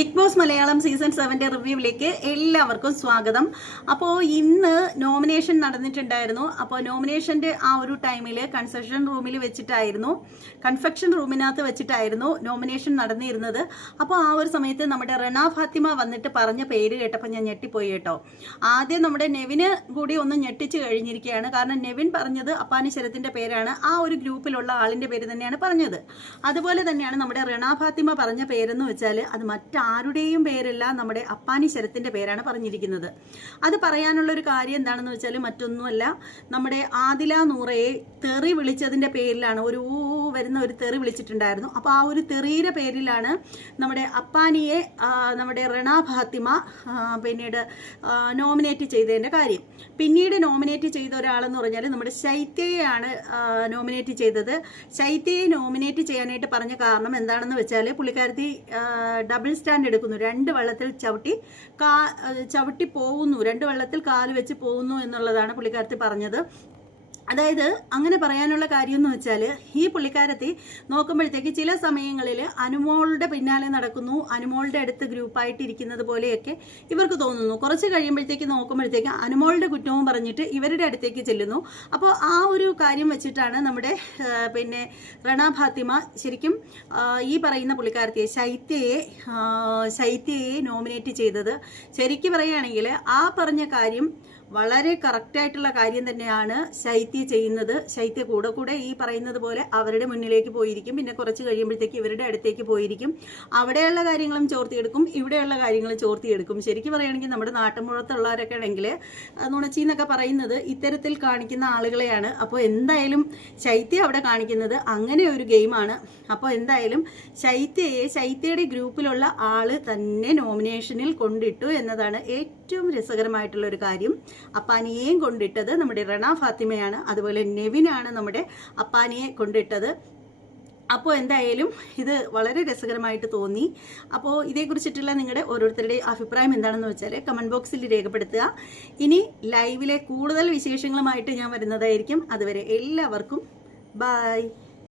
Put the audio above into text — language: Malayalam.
ബിഗ് ബോസ് മലയാളം സീസൺ സെവന്റെ റിവ്യൂവിലേക്ക് എല്ലാവർക്കും സ്വാഗതം. അപ്പോൾ ഇന്ന് നോമിനേഷൻ നടന്നിട്ടുണ്ടായിരുന്നു. അപ്പോൾ നോമിനേഷന്റെ ആ ഒരു ടൈമിൽ കൺസെഷൻ റൂമിൽ വെച്ചിട്ടായിരുന്നു. കൺഫെക്ഷൻ റൂമിനകത്ത് വെച്ചിട്ടായിരുന്നു നോമിനേഷൻ നടന്നിരുന്നത്. അപ്പോൾ ആ ഒരു സമയത്ത് നമ്മുടെ റണ ഫാത്തിമ വന്നിട്ട് പറഞ്ഞ പേര് കേട്ടപ്പോൾ ഞാൻ ഞെട്ടിപ്പോയി കേട്ടോ. ആദ്യം നമ്മുടെ നെവിന് കൂടി ഒന്ന് ഞെട്ടിച്ച് കഴിഞ്ഞിരിക്കുകയാണ്. കാരണം നെവിൻ പറഞ്ഞത് അപ്പാനി ശരത്തിന്റെ പേരാണ്. ആ ഒരു ഗ്രൂപ്പിലുള്ള ആളിന്റെ പേര് തന്നെയാണ് പറഞ്ഞത്. അതുപോലെ തന്നെയാണ് നമ്മുടെ റണ ഫാത്തിമ പറഞ്ഞ പേരെന്ന് വെച്ചാൽ അത് മറ്റാരുടെയും പേരല്ല നമ്മുടെ അപ്പാനി ശരത്തിന്റെ പേരാണ് പറഞ്ഞിരിക്കുന്നത്. അത് പറയാനുള്ള ഒരു കാര്യം എന്താണെന്ന് വെച്ചാൽ മറ്റൊന്നുമല്ല നമ്മുടെ ആദില നൂറയെ തെറി വിളിച്ചതിന്റെ പേരിലാണ് ഒരു വരുന്ന ഒരു തെറി വിളിച്ചിട്ടുണ്ടായിരുന്നു. അപ്പോൾ ആ ഒരു തെറിയുടെ പേരിലാണ് നമ്മുടെ അപ്പാനിയെ നമ്മുടെ റണ ഫാത്തിമ പിന്നീട് നോമിനേറ്റ് ചെയ്തതിന്റെ കാര്യം. പിന്നീട് നോമിനേറ്റ് ചെയ്ത ഒരാളെന്ന് പറഞ്ഞാൽ നമ്മുടെ ശൈത്യയാണ് നോമിനേറ്റ് ചെയ്തത്. ശൈത്യയെ നോമിനേറ്റ് ചെയ്യാനായിട്ട് പറഞ്ഞ കാരണം എന്താണെന്ന് വെച്ചാൽ പുള്ളിക്കാരത്തി ഡബിൾ സ്റ്റാൻഡ് എടുക്കുന്നു. രണ്ട് വെള്ളത്തിൽ ചവിട്ടി കാ ചവിട്ടി പോകുന്നു. രണ്ട് വെള്ളത്തിൽ കാൽ വെച്ച് പോകുന്നു എന്നുള്ളതാണ് പുള്ളിക്കാരത്തി പറഞ്ഞത്. അതായത് അങ്ങനെ പറയാനുള്ള കാര്യം എന്ന് വെച്ചാൽ ഈ പുള്ളിക്കാരത്തി നോക്കുമ്പോഴത്തേക്ക് ചില സമയങ്ങളിൽ അനുമോളുടെ പിന്നാലെ നടക്കുന്നു അനുമോളുടെ അടുത്ത് ഗ്രൂപ്പായിട്ട് ഇരിക്കുന്നത് പോലെയൊക്കെ ഇവർക്ക് തോന്നുന്നു. കുറച്ച് കഴിയുമ്പോഴത്തേക്ക് നോക്കുമ്പോഴത്തേക്ക് അനുമോളുടെ കുറ്റവും പറഞ്ഞിട്ട് ഇവരുടെ അടുത്തേക്ക് ചെല്ലുന്നു. അപ്പോൾ ആ ഒരു കാര്യം വെച്ചിട്ടാണ് നമ്മുടെ പിന്നെ റണ ഫാത്തിമ ശരിക്കും ഈ പറയുന്ന പുള്ളിക്കാരത്തിയെ ശൈത്യയെ ശൈത്യയെ നോമിനേറ്റ് ചെയ്തത്. ശരിക്കും പറയുകയാണെങ്കിൽ ആ പറഞ്ഞ കാര്യം വളരെ കറക്റ്റായിട്ടുള്ള കാര്യം തന്നെയാണ് ശൈത്യ ചെയ്യുന്നത്. ശൈത്യ കൂടെ കൂടെ ഈ പറയുന്നത് പോലെ അവരുടെ മുന്നിലേക്ക് പോയിരിക്കും. പിന്നെ കുറച്ച് കഴിയുമ്പോഴത്തേക്ക് ഇവരുടെ അടുത്തേക്ക് പോയിരിക്കും. അവിടെയുള്ള കാര്യങ്ങളും ചോർത്തിയെടുക്കും ഇവിടെയുള്ള കാര്യങ്ങളും ചോർത്തിയെടുക്കും. ശരിക്കും പറയുകയാണെങ്കിൽ നമ്മുടെ നാട്ടുമ്പുറത്തുള്ളവരൊക്കെ ആണെങ്കിൽ നുണച്ചി എന്നൊക്കെ പറയുന്നത് ഇത്തരത്തിൽ കാണിക്കുന്ന ആളുകളെയാണ്. അപ്പോൾ എന്തായാലും ശൈത്യ അവിടെ കാണിക്കുന്നത് അങ്ങനെ ഒരു ഗെയിമാണ് അപ്പോൾ എന്തായാലും ശൈത്യയെ ശൈത്യയുടെ ഗ്രൂപ്പിലുള്ള ആൾ തന്നെ നോമിനേഷനിൽ കൊണ്ടിട്ടു എന്നതാണ് ഏറ്റവും രസകരമായിട്ടുള്ള ഒരു കാര്യം. അപ്പാനിയെയും കൊണ്ടിട്ടത് നമ്മുടെ റണ ഫാത്തിമയാണ് അതുപോലെ നെവിനാണ് നമ്മുടെ അപ്പാനിയെ കൊണ്ടിട്ടത്. അപ്പോൾ എന്തായാലും ഇത് വളരെ രസകരമായിട്ട് തോന്നി. അപ്പോൾ ഇതേക്കുറിച്ചിട്ടുള്ള നിങ്ങളുടെ ഓരോരുത്തരുടെയും അഭിപ്രായം എന്താണെന്ന് വെച്ചാൽ കമന്റ് ബോക്സിൽ രേഖപ്പെടുത്തുക. ഇനി ലൈവിലെ കൂടുതൽ വിശേഷങ്ങളുമായിട്ട് ഞാൻ വരുന്നതായിരിക്കും. അതുവരെ എല്ലാവർക്കും ബായ്